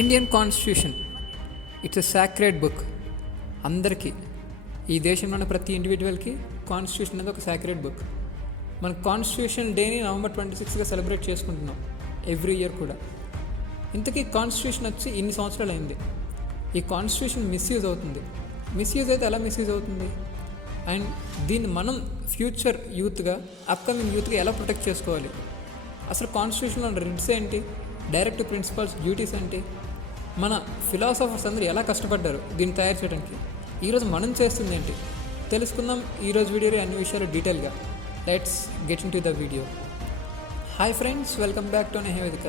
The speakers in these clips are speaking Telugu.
Indian constitution it's a sacred book. అందరికీ ఈ దేశంలో ఉన్న ప్రతి ఇండివిజువల్కి కాన్స్టిట్యూషన్ అనేది ఒక సాక్రెడ్ బుక్. మన కాన్స్టిట్యూషన్ డేని November 26గా సెలబ్రేట్ చేసుకుంటున్నాం ఎవ్రీ ఇయర్ కూడా. ఇంతకీ కాన్స్టిట్యూషన్ వచ్చి ఇన్ని సంవత్సరాలు అయింది. ఈ కాన్స్టిట్యూషన్ మిస్యూజ్ అవుతుంది. మిస్యూజ్ అయితే ఎలా మిస్యూజ్ అవుతుంది? అండ్ దీన్ని మనం ఫ్యూచర్ యూత్గా, అప్కమింగ్ యూత్గా ఎలా ప్రొటెక్ట్ చేసుకోవాలి? అసలు కాన్స్టిట్యూషన్లో రిట్స్ ఏంటి? డైరెక్ట్ ప్రిన్సిపల్స్, డ్యూటీస్ ఏంటి? మన ఫిలాసఫర్స్ అందరూ ఎలా కష్టపడ్డారు దీన్ని తయారు చేయడానికి? ఈరోజు మనం చేస్తుంది ఏంటి తెలుసుకుందాం ఈరోజు వీడియోలో అన్ని విషయాలు డీటెయిల్గా. Let's get into the video. Hi friends, welcome back to Nehavedika.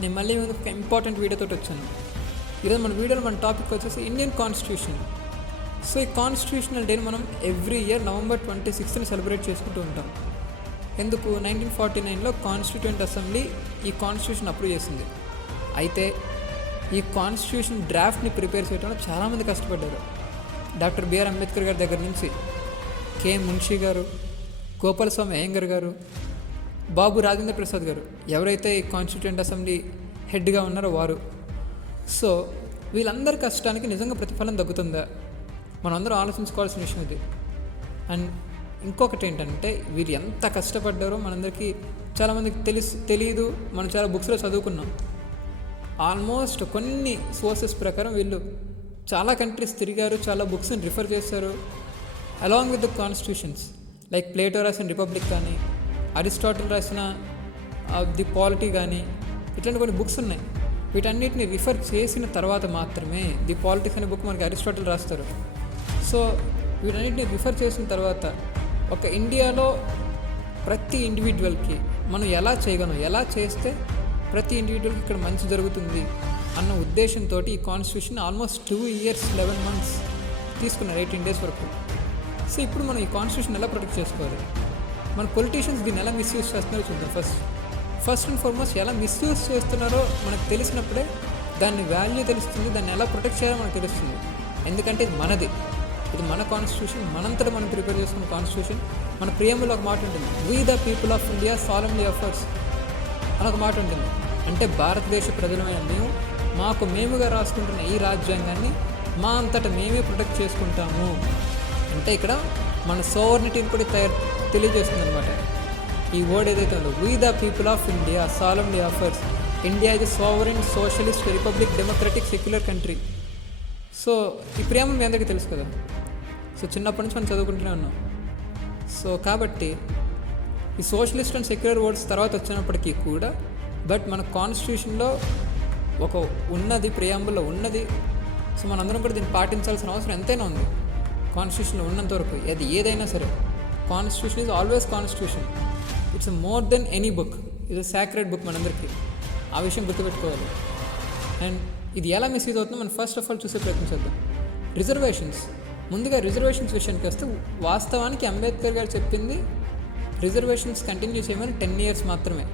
నేను మళ్ళీ ఒక ఇంపార్టెంట్ వీడియోతో వచ్చాను. ఈరోజు మన వీడియోలో మన టాపిక్ వచ్చేసి ఇండియన్ కాన్స్టిట్యూషన్. సో ఈ కాన్స్టిట్యూషనల్ డేని మనం ఎవ్రీ ఇయర్ November 26ని సెలబ్రేట్ చేసుకుంటూ ఉంటాం. ఎందుకు? 1949లో కాన్స్టిట్యూయెంట్ అసెంబ్లీ ఈ కాన్స్టిట్యూషన్ అప్రూవ్ చేసింది. అయితే ఈ కాన్స్టిట్యూషన్ డ్రాఫ్ట్ని ప్రిపేర్ చేయడంలో చాలామంది కష్టపడ్డారు. డాక్టర్ బిఆర్ అంబేద్కర్ గారి దగ్గర నుంచి కె మున్షి గారు, గోపాలస్వామి అయ్యంగర్ గారు, బాబు రాజేంద్ర ప్రసాద్ గారు, ఎవరైతే ఈ కాన్స్టిట్యూయెంట్ అసెంబ్లీ హెడ్గా ఉన్నారో వారు. సో వీళ్ళందరి కష్టానికి నిజంగా ప్రతిఫలం దక్కుతుందా? మనందరూ ఆలోచించుకోవాల్సిన విషయం ఇది. అండ్ ఇంకొకటి ఏంటంటే, వీరు ఎంత కష్టపడ్డారో మనందరికీ చాలామందికి తెలియదు. మనం చాలా బుక్స్లో చదువుకున్నాం. ఆల్మోస్ట్ కొన్ని సోర్సెస్ ప్రకారం వీళ్ళు చాలా కంట్రీస్ తిరిగారు, చాలా బుక్స్ని రిఫర్ చేశారు along with the constitutions. Like Plato రాసిన రిపబ్లిక్ కానీ, అరిస్టాటిల్ రాసిన ది పాలిటీ కానీ, ఇట్లాంటి కొన్ని బుక్స్ ఉన్నాయి. వీటన్నిటిని రిఫర్ చేసిన తర్వాత మాత్రమే ది పాలిటిక్స్ అనే బుక్ మనకి అరిస్టాటిల్ రాస్తారు. సో వీటన్నిటిని రిఫర్ చేసిన తర్వాత ఒక ఇండియాలో ప్రతి ఇండివిజువల్కి మనం ఎలా చేయగలం, ఎలా చేస్తే ప్రతి ఇండివిజువల్కి ఇక్కడ మంచి జరుగుతుంది అన్న ఉద్దేశంతో ఈ కాన్స్టిట్యూషన్ ఆల్మోస్ట్ 2 years 11 months తీసుకున్నారు, 18 days వరకు. సో ఇప్పుడు మనం ఈ కాన్స్టిట్యూషన్ ఎలా ప్రొటెక్ట్ చేసుకోవాలి? మన పొలిటీషియన్స్ దీన్ని ఎలా మిస్యూజ్ చేస్తున్నారో చూద్దాం. ఫస్ట్ అండ్ ఫార్మోస్ట్ ఎలా మిస్యూజ్ చేస్తున్నారో మనకు తెలిసినప్పుడే దాన్ని వాల్యూ తెలుస్తుంది, దాన్ని ఎలా ప్రొటెక్ట్ చేయాలో మనకు తెలుస్తుంది. ఎందుకంటే ఇది మనది, ఇది మన కాన్స్టిట్యూషన్, మనంతటా మనం ప్రిపేర్ చేసుకున్న కాన్స్టిట్యూషన్. మన ప్రియంలో ఒక మాట ఉంటుంది, we the people of India solemnly affirms అని ఒక మాట ఉంటుంది. అంటే భారతదేశ ప్రజలమైన మేము మాకు మేముగా రాసుకుంటున్న ఈ రాజ్యాంగాన్ని మా అంతటా మేమే ప్రొటెక్ట్ చేసుకుంటాము. అంటే ఇక్కడ మన సోవర్నిటీని కూడా తెలియజేస్తుంది అనమాట. ఈ వర్డ్ ఏదైతే ఉందో, we the people of India solemnly affirms India is a sovereign socialist republic democratic secular country. So ఈ ప్రేమ మీ అందరికీ తెలుసు కదా. సో చిన్నప్పటి నుంచి మనం చదువుకుంటూనే ఉన్నాం. సో కాబట్టి ఈ సోషలిస్ట్ అండ్ సెక్యులర్ వర్డ్స్ తర్వాత వచ్చినప్పటికీ కూడా బట్ మన కాన్స్టిట్యూషన్లో ఒక ఉన్నది, ప్రియాంబుల్లో ఉన్నది. సో మనందరం కూడా దీన్ని పాటించాల్సిన అవసరం ఎంతైనా ఉంది. కాన్స్టిట్యూషన్లో ఉన్నంత వరకు అది ఏదైనా సరే, constitution is always constitution. It's more than any book. ఇది సాక్రెడ్ బుక్ మనందరికీ. ఆ విషయం గుర్తుపెట్టుకోవాలి. అండ్ ఇది ఎలా మిస్యూజ్ అవుతుందో మనం ఫస్ట్ ఆఫ్ ఆల్ చూసే ప్రయత్నం చేద్దాం. రిజర్వేషన్స్. ముందుగా రిజర్వేషన్స్ విషయానికి వస్తే, వాస్తవానికి అంబేద్కర్ గారు చెప్పింది రిజర్వేషన్స్ కంటిన్యూ చేయమని 10 years మాత్రమే.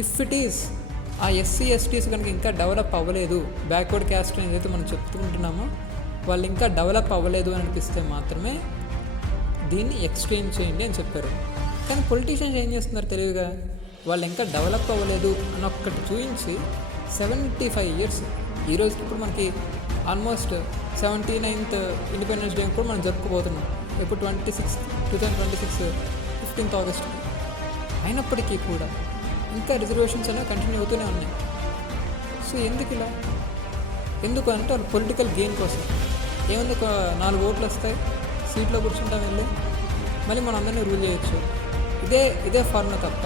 ఇఫ్ ఇట్ ఈస్ ఆ ఎస్సీ ఎస్టీస్ కనుక ఇంకా డెవలప్ అవ్వలేదు, బ్యాక్వర్డ్ క్యాస్ట్ అని ఏదైతే మనం చెప్తుంటున్నామో వాళ్ళు ఇంకా డెవలప్ అవ్వలేదు అని అనిపిస్తే మాత్రమే దీన్ని ఎక్స్టెండ్ చేయండి అని చెప్పారు. కానీ పొలిటీషియన్స్ ఏం చేస్తున్నారు తెలివిగా, వాళ్ళు ఇంకా డెవలప్ అవ్వలేదు అని ఒక్కటి చూపించి 75 years ఈరోజుకి ఇప్పుడు మనకి ఆల్మోస్ట్ 79th ఇండిపెండెన్స్ డే కూడా మనం జరుపుకోబోతున్నాం. ఇప్పుడు 2026 15th August. అయినప్పటికీ కూడా ఇంకా రిజర్వేషన్స్ అనేవి కంటిన్యూ అవుతూనే ఉన్నాయి. సో ఎందుకు ఇలా? ఎందుకు అంటే వాళ్ళు పొలిటికల్ గెయిన్ కోసం. ఏముంది, ఒక 4 votes వస్తాయి, సీట్లో కూర్చుంటాం, వెళ్ళి మళ్ళీ మనం అందరినీ రూల్ చేయొచ్చు. ఇదే ఫార్ములా తప్ప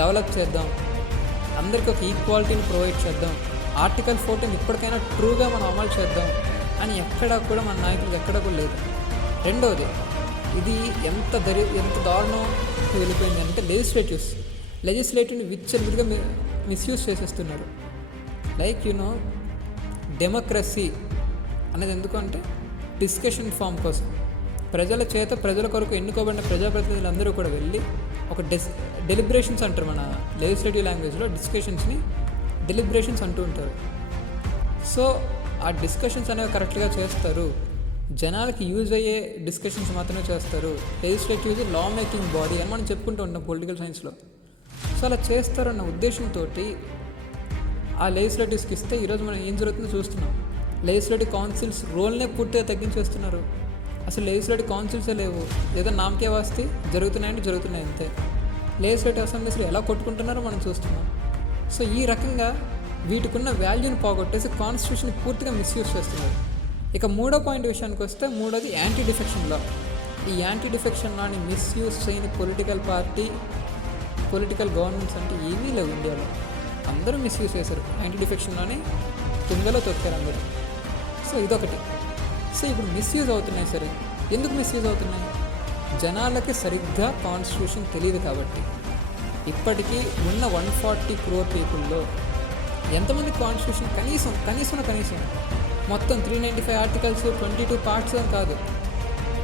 డెవలప్ చేద్దాం, అందరికీ ఒక ఈక్వాలిటీని ప్రొవైడ్ చేద్దాం, Article 14 ఇప్పటికైనా ట్రూగా మనం అమలు చేద్దాం అని ఎక్కడా కూడా మన నాయకులకు ఎక్కడా కూడా లేదు. రెండవది, ఇది ఎంత దారుణం వెళ్ళిపోయింది అంటే లెజిస్లేటివ్ని విచ్చలవిడిగా మిస్యూజ్ చేసేస్తున్నారు. లైక్ డెమోక్రసీ అనేది ఎందుకు అంటే డిస్కషన్ ఫామ్ కోసం. ప్రజల కొరకు ఎన్నుకోబడిన ప్రజాప్రతినిధులందరూ కూడా వెళ్ళి ఒక డెలిబరేషన్స్ అంటారు మన లెజిస్లేటివ్ లాంగ్వేజ్లో, డిస్కషన్స్ని డెలిబరేషన్స్ అంటూ ఉంటారు. సో ఆ డిస్కషన్స్ అనేవి కరెక్ట్గా చేస్తారు, జనాలకి యూజ్ అయ్యే డిస్కషన్స్ మాత్రమే చేస్తారు. లెజిస్లేటివ్ ఇది లా మేకింగ్ బాడీ అని మనం చెప్పుకుంటూ ఉంటాం పొలిటికల్ సైన్స్లో. సో అలా చేస్తారన్న ఉద్దేశంతో ఆ లెజిస్లేటివ్స్కి ఇస్తే ఈరోజు మనం ఏం జరుగుతుందో చూస్తున్నాం. లెజిస్లేటివ్ కౌన్సిల్స్ రోల్నే పూర్తిగా తగ్గించేస్తున్నారు. అసలు లెజిస్లేటివ్ కౌన్సిల్సే లేవు, ఏదో నామకే వాస్తే జరుగుతున్నాయంటే జరుగుతున్నాయి అంతే. లెజిస్లేటివ్ అసెంబ్లీస్లో ఎలా కొట్టుకుంటున్నారో మనం చూస్తున్నాం. సో ఈ రకంగా వీటికున్న వాల్యూని పోగొట్టేసి కాన్స్టిట్యూషన్ పూర్తిగా మిస్యూజ్ చేస్తున్నారు. ఇక మూడో పాయింట్ విషయానికి వస్తే, మూడోది యాంటీ డిఫెక్షన్ లా. ఈ యాంటీ డిఫెక్షన్ లాని మిస్యూజ్ చేయని పొలిటికల్ పార్టీ, పొలిటికల్ గవర్నమెంట్స్ అంటే ఏమీ లేవు ఇండియాలో. అందరూ మిస్యూజ్ చేశారు యాంటీ డిఫెక్షన్ లాని, తుంగలో తొక్కారు అందరూ. సో ఇదొకటి. సో ఇప్పుడు మిస్యూజ్ అవుతున్నాయి. సరే, ఎందుకు మిస్యూజ్ అవుతున్నాయి? జనాలకి సరిగ్గా కాన్స్టిట్యూషన్ తెలియదు కాబట్టి. ఇప్పటికీ ఉన్న 140 crore పీపుల్లో ఎంతమంది కాన్స్టిట్యూషన్ కనీసం మొత్తం 395 ఆర్టికల్స్ 22 పార్ట్స్ అని కాదు,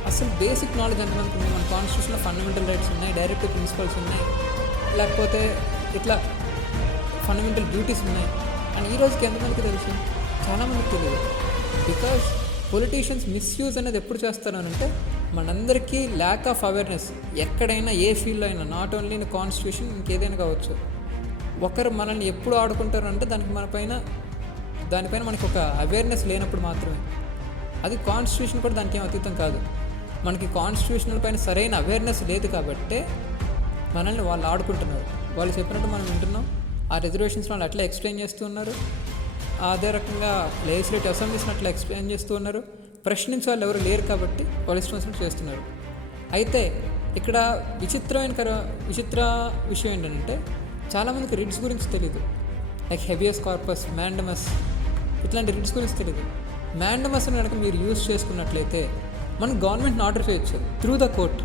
అసలు బేసిక్ నాలెడ్జ్ ఎంతమందికి ఉంది? మన కాన్స్టిట్యూషన్లో ఫండమెంటల్ రైట్స్ ఉన్నాయి, డైరెక్టివ్ ప్రిన్సిపల్స్ ఉన్నాయి, లేకపోతే ఇట్లా ఫండమెంటల్ డ్యూటీస్ ఉన్నాయి అండ్ ఈ రోజుకి ఎంతమందికి తెలుసు? చాలామందికి తెలియదు. బికాజ్ పొలిటీషియన్స్ మిస్యూజ్ అనేది ఎప్పుడు చేస్తారు అని అంటే, మనందరికీ ల్యాక్ ఆఫ్ అవేర్నెస్. ఎక్కడైనా ఏ ఫీల్డ్లో అయినా, నాట్ ఓన్లీ ఇన్ కాన్స్టిట్యూషన్, ఇంకేదైనా కావచ్చు, ఒకరు మనల్ని ఎప్పుడు ఆడుకుంటారు అంటే దానిపైన మనకి ఒక అవేర్నెస్ లేనప్పుడు మాత్రమే. అది కాన్స్టిట్యూషన్ కూడా దానికి ఏం అతీతం కాదు. మనకి కాన్స్టిట్యూషనల్ పైన సరైన అవేర్నెస్ లేదు కాబట్టే మనల్ని వాళ్ళు ఆడుకుంటున్నారు. వాళ్ళు చెప్పినట్టు మనం వింటున్నాం, ఆ రిజర్వేషన్స్ వాళ్ళు అట్లా ఎక్స్ప్లెయిన్ చేస్తూ ఉన్నారు, అదే రకంగా లెజిస్లేటివ్ అసెంబ్లీస్ని అట్లా ఎక్స్ప్లెయిన్ చేస్తూ ఉన్నారు. ప్రశ్నించే వాళ్ళు ఎవరు లేరు కాబట్టి వాళ్ళు ఇష్టం చేస్తున్నారు. అయితే ఇక్కడ విచిత్ర విషయం ఏంటంటే, చాలామందికి రిట్స్ గురించి తెలియదు. లైక్ హెబియస్ కార్పస్, మ్యాండమస్, ఇట్లాంటి రిట్స్ గురించి తెలియదు. మ్యాండమస్ని కనుక మీరు యూజ్ చేసుకున్నట్లయితే మనం గవర్నమెంట్ని ఆర్డర్ చేయొచ్చు త్రూ ద కోర్ట్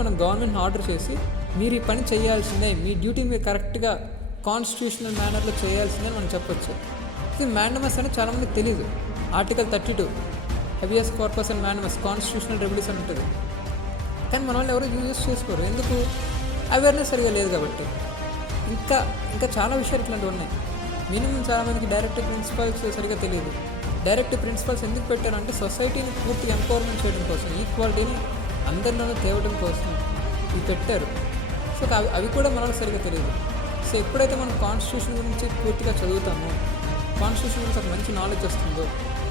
మనం గవర్నమెంట్ని ఆర్డర్ చేసి, మీరు ఈ పని చేయాల్సిందే, మీ డ్యూటీని మీరు కరెక్ట్గా కాన్స్టిట్యూషనల్ మేనర్లో చేయాల్సిందే మనం చెప్పొచ్చు. ఇది మ్యాండమస్ అనేది చాలామందికి తెలియదు. Article 32 habeas corpus and mandamus, constitutional remedies అని ఉంటుంది. కానీ మన వాళ్ళు ఎవరు యూజ్ చేసుకోరు. ఎందుకు? అవేర్నెస్ సరిగా లేదు కాబట్టి. ఇంకా చాలా విషయాలు ఇట్లాంటివి ఉన్నాయి. మినిమం చాలామందికి డైరెక్టివ్ ప్రిన్సిపల్స్ సరిగా తెలియదు. డైరెక్టివ్ ప్రిన్సిపల్స్ ఎందుకు పెట్టారంటే, సొసైటీని పూర్తిగా ఎంపవర్మెంట్ చేయడం కోసం, ఈక్వాలిటీని అందరిలోనూ తేవడం కోసం ఇవి పెట్టారు. సో అవి కూడా మనకు సరిగా తెలియదు. సో ఎప్పుడైతే మనం కాన్స్టిట్యూషన్ గురించి పూర్తిగా చదువుతామో, కాన్స్టిట్యూషన్ గురించి ఒక మంచి నాలెడ్జ్ వస్తుందో,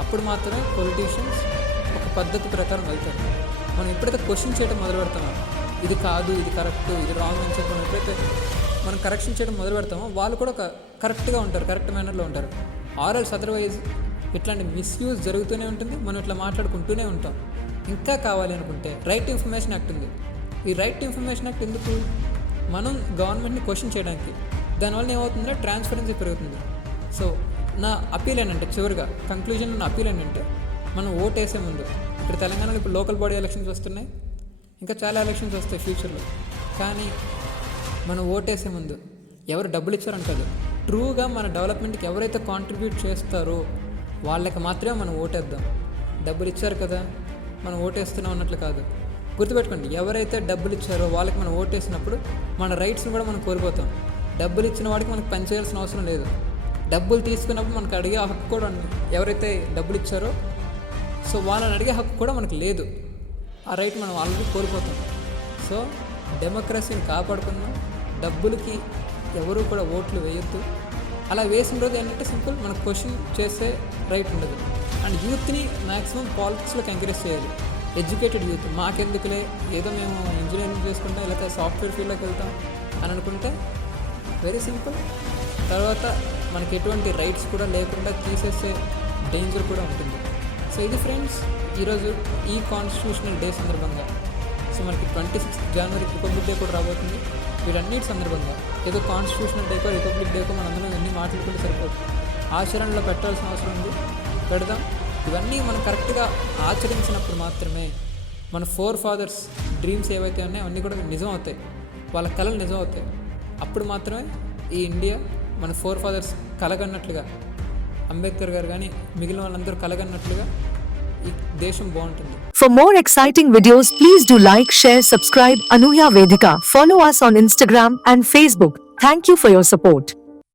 అప్పుడు మాత్రమే పొలిటీషియన్స్ ఒక పద్ధతి ప్రకారం వెళ్తారు. మనం ఎప్పుడైతే క్వశ్చన్ చేయడం మొదలు పెడతామో, ఇది కాదు, ఇది కరెక్ట్, ఇది రాంగ్ అని చెప్పి ఎప్పుడైతే మనం కరెక్షన్ చేయడం మొదలు పెడతామో, వాళ్ళు కూడా కరెక్ట్గా ఉంటారు, కరెక్ట్ మేనర్లో ఉంటారు. ఆర్ఎల్స్ అదర్వైజ్ ఇట్లాంటి మిస్యూజ్ జరుగుతూనే ఉంటుంది, మనం ఇట్లా మాట్లాడుకుంటూనే ఉంటాం. ఇంకా కావాలి అనుకుంటే రైట్ ఇన్ఫర్మేషన్ యాక్ట్ ఉంది. ఈ రైట్ ఇన్ఫర్మేషన్ యాక్ట్ ఎందుకు? మనం గవర్నమెంట్ని క్వశ్చన్ చేయడానికి. దానివల్ల ఏమవుతుందంటే ట్రాన్స్పరెన్సీ పెరుగుతుంది. సో నా అపీల్ ఏంటంటే, చివరిగా కంక్లూజన్ నా అపీల్ ఏంటంటే, మనం ఓట్ వేసే ముందు, ఇక్కడ తెలంగాణలో ఇప్పుడు లోకల్ బాడీ ఎలక్షన్స్ వస్తున్నాయి, ఇంకా చాలా ఎలక్షన్స్ వస్తాయి ఫ్యూచర్లో. కానీ మనం ఓటేసే ముందు ఎవరు డబ్బులు ఇచ్చారని కాదు, ట్రూగా మన డెవలప్మెంట్కి ఎవరైతే కాంట్రిబ్యూట్ చేస్తారో వాళ్ళకి మాత్రమే మనం ఓటేద్దాం. డబ్బులు ఇచ్చారు కదా మనం ఓటేస్తున్నాం అన్నట్లు కాదు. గుర్తుపెట్టుకోండి, ఎవరైతే డబ్బులు ఇచ్చారో వాళ్ళకి మనం ఓటేసినప్పుడు మన రైట్స్ని కూడా మనం కోల్పోతాం. డబ్బులు ఇచ్చిన వాడికి మనకు పని చేయాల్సిన అవసరం లేదు. డబ్బులు తీసుకున్నప్పుడు మనకు అడిగే హక్కు కూడా ఉంది. ఎవరైతే డబ్బులు ఇచ్చారో సో వాళ్ళని అడిగే హక్కు కూడా మనకు లేదు. ఆ రైట్ మనం ఆల్రెడీ కోల్పోతాం. సో డెమోక్రసీని కాపాడుకుందాం. డబ్బులకి ఎవరు కూడా ఓట్లు వేయొద్దు. అలా వేసిన రోజు ఏంటంటే సింపుల్, మనకు క్వశ్చన్ చేసే రైట్ ఉండదు. అండ్ యూత్ని మ్యాక్సిమం పాలిటిక్స్లోకి ఎంకరేజ్ చేయాలి. ఎడ్యుకేటెడ్ యూత్, మాకెందుకులే, ఏదో మేము ఇంజనీరింగ్ చేసుకుంటాం లేకపోతే సాఫ్ట్వేర్ ఫీల్డ్లోకి వెళ్తాం అని అనుకుంటే వెరీ సింపుల్, తర్వాత మనకి ఎటువంటి రైట్స్ కూడా లేకుండా తీసేసే డేంజర్ కూడా ఉంటుంది. సో ఇది ఫ్రెండ్స్ ఈరోజు ఈ కాన్స్టిట్యూషనల్ డే సందర్భంగా. సో మనకి 26 జనవరి రిపబ్లిక్ డే కూడా రాబోతుంది. వీటన్నిటి సందర్భంగా ఏదో కాన్స్టిట్యూషనల్ డేకో రిపబ్లిక్ డేకో మనందరం ఎన్ని మాట్లాడుకుంటే సరిపోదు, ఆచరణలో పెట్టాల్సిన అవసరం ఉంది, పెడదాం. ఇవన్నీ మనం కరెక్ట్గా ఆచరించినప్పుడు మాత్రమే మన ఫోర్ ఫాదర్స్ డ్రీమ్స్ ఏవైతే ఉన్నాయో అవన్నీ కూడా నిజం అవుతాయి, వాళ్ళ కళలు నిజం అవుతాయి. అప్పుడు మాత్రమే ఈ ఇండియా మన ఫోర్ ఫాదర్స్ కలగన్నట్లుగా, అంబేద్కర్ గారు కానీ మిగిలిన వాళ్ళందరూ కలగన్నట్లుగా ఈ దేశం బాగుంటుంది. For more exciting videos, please do like, share, subscribe Anuya Vedika. Follow us on Instagram and Facebook. Thank you for your support.